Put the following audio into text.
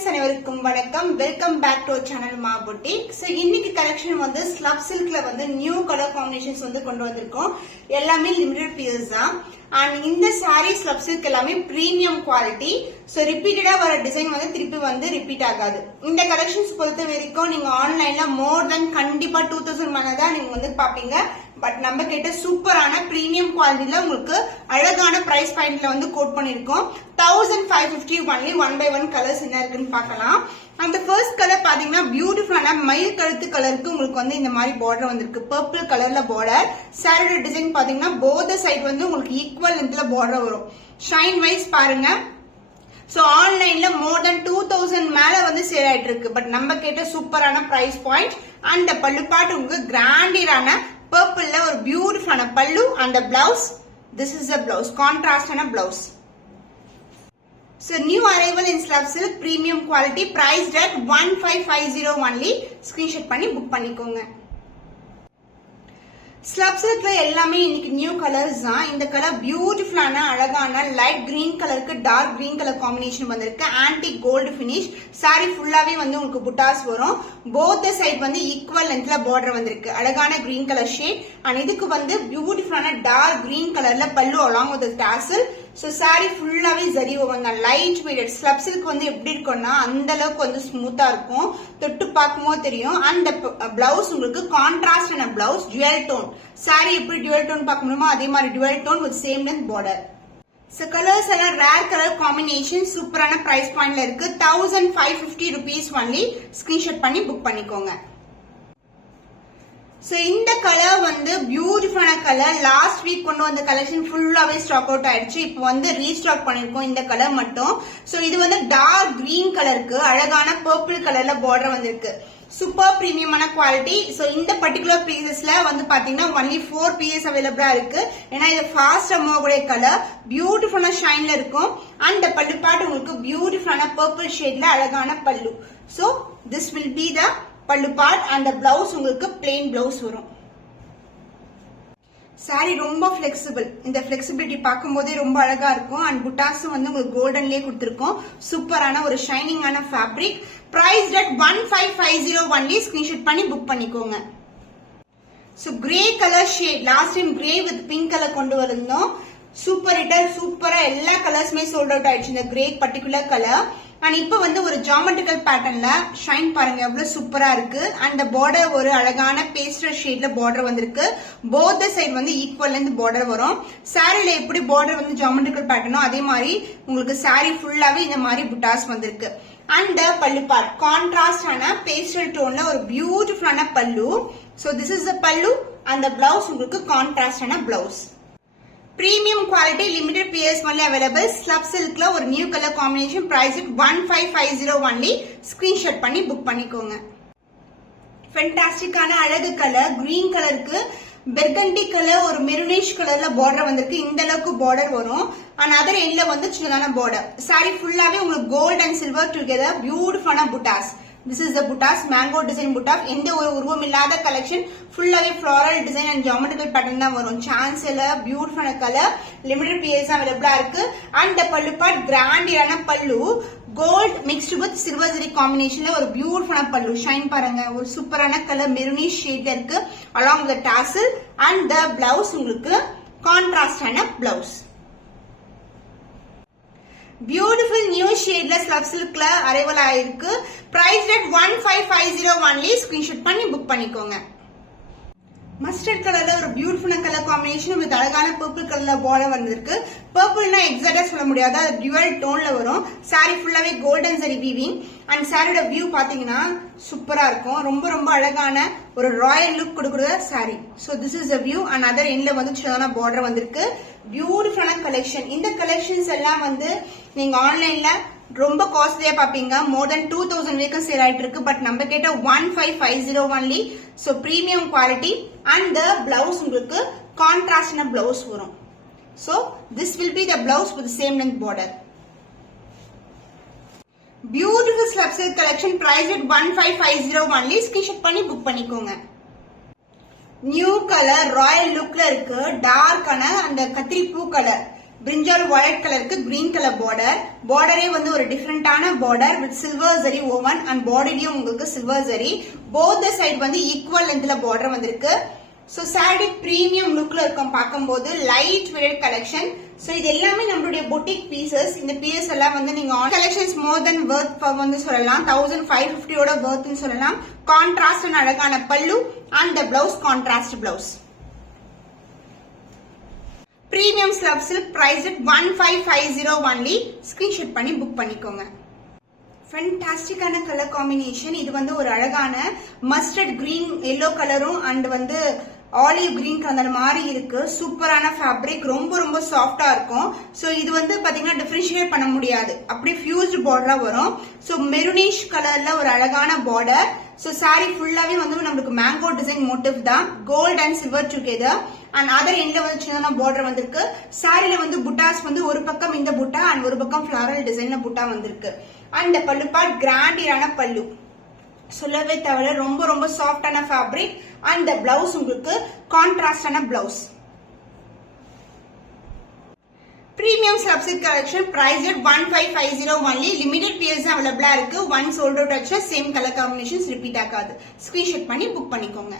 Friends अनेवरुक्कुम वणक्कम welcome back to our channel Maa boutique so இன்னைக்கு கலெக்ஷன் வந்து ஸ்லப் சில்க்ல வந்து நியூ கலர் காம்பினேஷன்ஸ் வந்து கொண்டு வந்திருக்கோம் எல்லாமே லிமிடெட் பீஸ் தான் and இந்த saree ஸ்லப் சில்க் எல்லாமே பிரீமியம் குவாலிட்டி சோ ரிப்பீட்டடா வர டிசைன் வந்து திருப்பி வந்து ரிப்பீட் ஆகாது இந்த கலெக்ஷன்ஸ் பொறுத்த வரைக்கும் நீங்க ஆன்லைன்ல மோர் தென் கண்டிப்பா 2000 மேல தான் நீங்க வந்து பாப்பீங்க பட் நம்ம கிட்ட சூப்பரான பிரீமியம் குவாலிட்டில உங்களுக்கு அழகான பிரைஸ் பாயிண்ட்ல வந்து கோட் பண்ணிருக்கோம் 1550 only 1 by 1 கலர்ஸ் என்ன இருக்குன்னு பார்க்கலாம் அந்த ஃபர்ஸ்ட் கலர் பாத்தீங்கன்னா பியூட்டிஃபுல்லான மயில் கழுத்து கலருக்கு உங்களுக்கு வந்து இந்த மாதிரி பார்டர் வந்திருக்கு பர்பிள் கலர்ல பார்டர் சாரியோட டிசைன் பாத்தீங்கன்னா போத் சைடு வந்து உங்களுக்கு ஈக்குவல் லென்த்ல பார்டர் வரும் ஷைன் வைஸ் பாருங்க சோ ஆன்லைன்ல மோர் தென் 2000 மேல வந்து சேல் ஆயிட்டு இருக்கு பட் நம்ம கேட்ட சூப்பரான பிரைஸ் பாயிண்ட் அந்த பல்லு பாட்டு உங்களுக்கு கிராண்டியரான பர்பிள்ல ஒரு பியூட்டிஃபுல்லான பல்லு அந்த blouse this is a blouse கான்ட்ராஸ்டான blouse So new arrival in slab silk premium quality priced at 1550 only screenshot பண்ணி புக் பண்ணிக்கோங்க ஸ்லப் சில்க்ல எல்லாமே இன்னைக்கு நியூ கலர்ஸ் தான் இந்த கலர் பியூட்டிஃபுல்லான அழகான லைட் கிரீன் கலருக்கு டார்க் கிரீன் கலர் காம்பினேஷன் வந்திருக்கு ஆன்டிக் கோல்டு பினிஷ் சாரி ஃபுல்லாவே வந்து உங்களுக்கு புட்டாஸ் வரும் போத் சைடு வந்து ஈக்குவல் லென்த்ல பார்டர் வந்திருக்கு அழகான கிரீன் கலர் ஷேட் அண்ட் இதுக்கு வந்து பியூட்டிஃபுல்லான டார்க் கிரீன் கலர்ல பல்லு along with dazzle so sorry ஃபுல்லாவே ஜரி வந்த லைட் வெயிட் ஸ்லப் சில்க் வந்து எப்படி இருக்கும்னா அந்த அளவுக்கு வந்து ஸ்மூத்தா இருக்கும் தொட்டு பார்க்கும்போது தெரியும் அந்த பிளவுஸ் உங்களுக்கு கான்ட்ராஸ்டான பிளவுஸ் டுவல் டோன் சாரி எப்படி டுவல் டோன் பார்க்க முடியுமோ அதே மாதிரி dual tone with same length border so colours எல்லாம் ரேர் கலர் காம்பினேஷன் சூப்பரான பிரைஸ் பாயிண்ட்ல இருக்கு 1550 rupees only ஸ்கிரீன்ஷாட் பண்ணி புக் பண்ணிக்கோங்க சோ இந்த கலர் வந்து பியூட்டிஃபுல்லான கலர் லாஸ்ட் வீக் கொண்டு வந்த கலெக்ஷன் ஃபுல்லாவே ஸ்டாக் அவுட் ஆயிடுச்சு இப்போ வந்து ரீஸ்டாக் பண்ணிருக்கோம் இந்த கலர் மட்டும் சோ இது வந்து டார்க் கிரீன் கலருக்கு அழகான பர்பிள் கலர்ல பார்டர் வந்திருக்கு சூப்பர் பிரீமியமான குவாலிட்டி சோ இந்த பர்டிகுலர் பீசஸ்ல வந்து பாத்தீங்கன்னா ஒன்லி 4 பீசஸ் அவைலபிளா இருக்கு ஏன்னா இது ஃபாஸ்ட் மூவக்கூடிய கலர் பியூட்டிஃபுல்லான ஷைன்ல இருக்கும் அந்த பல்லு பாட்டு உங்களுக்கு பியூட்டிஃபுல்லான பர்பிள் ஷேட்ல அழகான பல்லு சோ திஸ் வில் பி த பல்லு பார்ட் அந்த பிளவுஸ் உங்களுக்கு பிளெயின் பிளவுஸ் வரும் சாரி ரொம்ப பிளெக்சிபிள் இந்த பிளெக்சிபிலிட்டி பார்க்கும்போதே ரொம்ப அழகா இருக்கும் அண்ட் புட்டாஸும் வந்து உங்களுக்கு கோல்டன்லயே கொடுத்திருக்கோம் சூப்பரான ஒரு ஷைனிங்கான fabric priced at 1550 only screenshot பண்ணி புக் பண்ணிக்கோங்க so grey colour shade last time grey with pink colour கொண்டு வந்திருந்தோம் சூப்பர் ஹிட்டர் சூப்பரா எல்லா கலர்ஸுமே சோல்ட் அவுட் ஆயிடுச்சு இந்த கிரே பர்டிகுலர் கலர் அண்ட் இப்ப வந்து ஒரு ஜாமெட்ரிக்கல் பேட்டர்ன்ல ஷைன் பாருங்க எவ்வளவு சூப்பரா இருக்கு அந்த பார்டர் ஒரு அழகான பேஸ்டல் ஷேட்ல பார்டர் வந்திருக்கு போத் சைடு வந்து ஈக்குவல் லென்த் பார்டர் வரும் சாரில எப்படி பார்டர் வந்து ஜாமெட்ரிக்கல் பேட்டர்னோ அதே மாதிரி உங்களுக்கு சாரி ஃபுல்லாவே இந்த மாதிரி புட்டாஸ் வந்திருக்கு அண்ட் பல்லு பார்ட் கான்ட்ராஸ்டான பேஸ்டல் டோன்ல ஒரு பியூட்டிஃபுல்லான பல்லு சோ திஸ் இஸ் த பல்லு அந்த பிளவுஸ் உங்களுக்கு கான்ட்ராஸ்டான blouse Premium quality limited pairs only available slab silkல ஒரு new colour combination price 1550 only screenshot பண்ணி புக் பண்ணிக்கோங்க ஃபேண்டாஸ்டிக்கான அழகு கலர் கிரீன் கலருக்கு பெர்கண்டி கலர் ஒரு மெரூனிஷ் கலர்ல பார்டர் வந்திருக்கு இந்த அளவுக்கு பார்டர் வரும் அண்ட் அதர் எண்ட்ல வந்து சின்னதான பார்டர் சாரி ஃபுல்லாவே உங்களுக்கு கோல்ட் அண்ட் சில்வர் டுகெதர் பியூட்டிஃபுல்லான புட்டாஸ் This is the buttas mango design buttas எந்த ஒரு உருவம் இல்லாத கலெக்ஷன் ஃபுல்லாவே floral design and geometrical pattern தான் வரும் சான்ஸ் இல்ல பியூட்டிஃபுல்லான கலர் லிமிடெட் பீஸ் அவைலபிளா இருக்கு and the பல்லு பார்ட் கிராண்டியான பல்லு gold mixed with silver zari காம்பினேஷன்ல ஒரு பியூட்டிஃபுல்லான பல்லு ஷைன் பாருங்க ஒரு சூப்பரான கலர் மெரூனிஷ் ஷேட்ல இருக்கு along with the tassel and the blouse உங்களுக்கு கான்ட்ராஸ்டான பிளவுஸ் பியூட்டிஃபுல் நியூ ஷேட்ல ஸ்லப் சில்க்ல அரைவல் ஆயிருக்கு பிரைஸ் அட் 1550 only ஸ்கிரீன்ஷாட் பண்ணி புக் பண்ணிக்கோங்க மஸ்டர்ட் கலர்ல ஒரு பியூட்டிஃபுல்லான கலர் காம்பினேஷன் வித் அழகான பர்பிள் கலர்ல பார்டர் வந்திருக்கு பர்பிள்னா எக்ஸாக்ட்டா சொல்ல முடியாது அது டுவல் டோன்ல வரும் சாரி ஃபுல்லாவே கோல்டன் சரி வீவிங் அண்ட் சாரியோட வியூ பாத்தீங்கன்னா சூப்பரா இருக்கும் ரொம்ப ரொம்ப அழகான ஒரு ராயல் லுக் கொடுக்குற sari so this is a view and other எண்ட்ல வந்து சின்னதான பார்டர் வந்திருக்கு பியூட்டிஃபுல்லான கலெக்ஷன் இந்த கலெக்ஷன்ஸ் எல்லாம் வந்து நீங்க ஆன்லைன்ல ரொம்ப காஸ்ட்லியா பாப்பீங்க மோர் தென் 2000 வரைக்கும் சேல் ஆயிட்டு இருக்கு பட் நம்ம கேட்ட 1550 only so premium quality and the blouse உங்களுக்கு கான்ட்ராஸ்டான பிளவுஸ் வரும் so this will be the blouse with same length border beautiful slub silk collection price at 1550 only screenshot பண்ணி புக் பண்ணிக்கோங்க நியூ கலர் ராயல் லுக்ல இருக்கு டார்க்கான அந்த கத்திரி பூ கலர் பிரிஞ்சால் வயலட் கலருக்கு கிரீன் கலர் பார்டரே வந்து ஒரு டிஃபரெண்டான border with silver zari woven and பாடிலையும் உங்களுக்கு சில்வர் ஜரி. போத் சைடு வந்து ஈக்குவல் லென்த்ல பார்டர் வந்திருக்கு. சோ சாரி பிரீமியம் லுக்ல இருக்கும் பார்க்கும்போது. Light weight collection. சோ இது எல்லாமே நம்மளுடைய பொட்டிக் பீசஸ். இந்த பீசஸ் எல்லாம் வந்து நீங்க கலெக்ஷன்ஸ் மோர் தென் வர்த் வந்து சொல்லலாம். 1550 ஓட வர்த்னு சொல்லலாம். கான்ட்ராஸ்ட் அழகான pallu and the blouse contrast blouse. Premium slub silk price at 1550 only. Screenshot பண்ணி புக் பண்ணிக்கோங்க. ஃபேண்டாஸ்டிக்கான கலர் காம்பினேஷன். இது வந்து ஒரு அழகான மஸ்டர்ட் கிரீன் எல்லோ கலரும் அண்ட் வந்து ஆலிவ் கிரீன் கலர் மாதிரி இருக்கு. சூப்பரான ஃபேப்ரிக். ரொம்ப ரொம்ப சாஃப்டா இருக்கும். சோ இது வந்து பாத்தீங்கன்னா டிஃபரன்ஷியேட் பண்ண முடியாது. அப்படியே ஃபியூஸ்ட் பார்டரா வரும். சோ மெரூனிஷ் கலர்ல ஒரு அழகான பார்டர். சோ சாரி ஃபுல்லாவே வந்து நம்மளுக்கு மேங்கோ டிசைன் மோட்டிவ் தான். Gold and silver together and other எண்ட்ல வந்து சின்ன பார்டர் வந்திருக்கு. சாரில வந்து புட்டாஸ் வந்து ஒரு பக்கம் இந்த புட்டா அண்ட் ஒரு பக்கம் ஃபிளாரல் டிசைன்ல புட்டா வந்திருக்கு. அண்ட் பல்லு பார்ட் கிராண்டியான பல்லு. சொல்லவே தேவையில்ல. ரொம்ப ரொம்ப சாஃப்டான ஃபேப்ரிக் அண்ட் த பிளவுஸ் உங்களுக்கு கான்ட்ராஸ்டான blouse. Premium slub silk collection price at 1550 only. Limited piece அவைலபிளா இருக்கு. ஒன் சோல்ட் அவுட் ஆச்சு. சேம் கலர் காம்பினேஷன்ஸ் ரிப்பீட் ஆகாது. ஸ்கிரீன்ஷாட் பண்ணி புக் பண்ணிக்கோங்க.